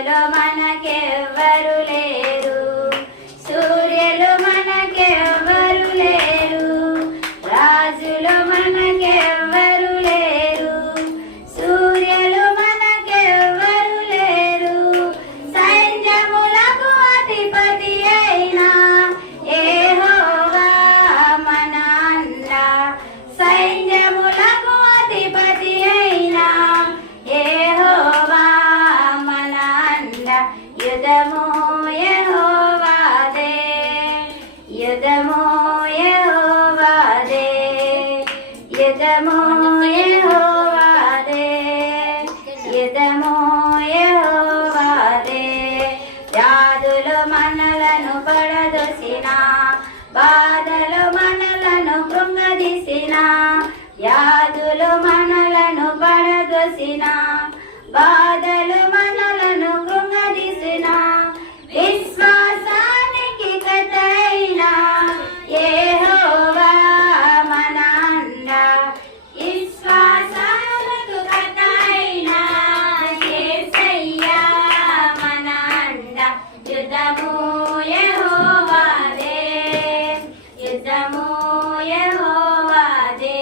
రాజులు మనకెవ్వరు లేరు, సూర్యులు మనకెవ్వరు లేరు, రాజులు మనకెవ్వరు లేరు, సూర్యులు మనకెవ్వరు లేరు, సైన్యములకు అధిపతి అయినా యెహోవా మన అన్న, సైన్యములకు అధిపతి అయినా యెహోవా మన అన్న. యుద్ధము యెహోవాదే, యుద్ధము యెహోవాదే, యుద్ధము యెహోవాదే, యుద్ధము యెహోవాదే. వ్యాధులు మనలను పడదొసిన, బాధలు మనలను కృంగదీసిన, వ్యాధులు మనలను పడదొసిన, బాధలు మనలను కృంగదీసిన, విశ్వాసానికి కథైన యెహోవా మన అండ, విశ్వాసాలకు కథైన యేసయ్యా మన అండ. యుద్ధము యెహోవాదే, యుద్ధము యెహోవాదే.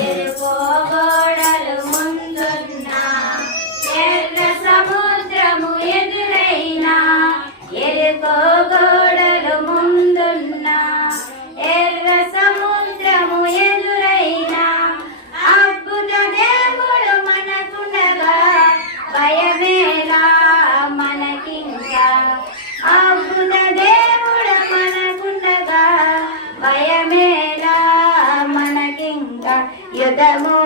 ఎరుకో గోడలు ముందున్నా, ఎర్ర సముద్రము ఎదురైనా, ఎరుకో గోడలు ముందున్నా, ఎర్ర సముద్రము ఎదురైనా, అద్భుత దేవుడు మనకుండగా భయమేలా మనకింకా, అద్భుత దేవుడు మనకుండగా భయమేలా మనకింకా. యుద్ధము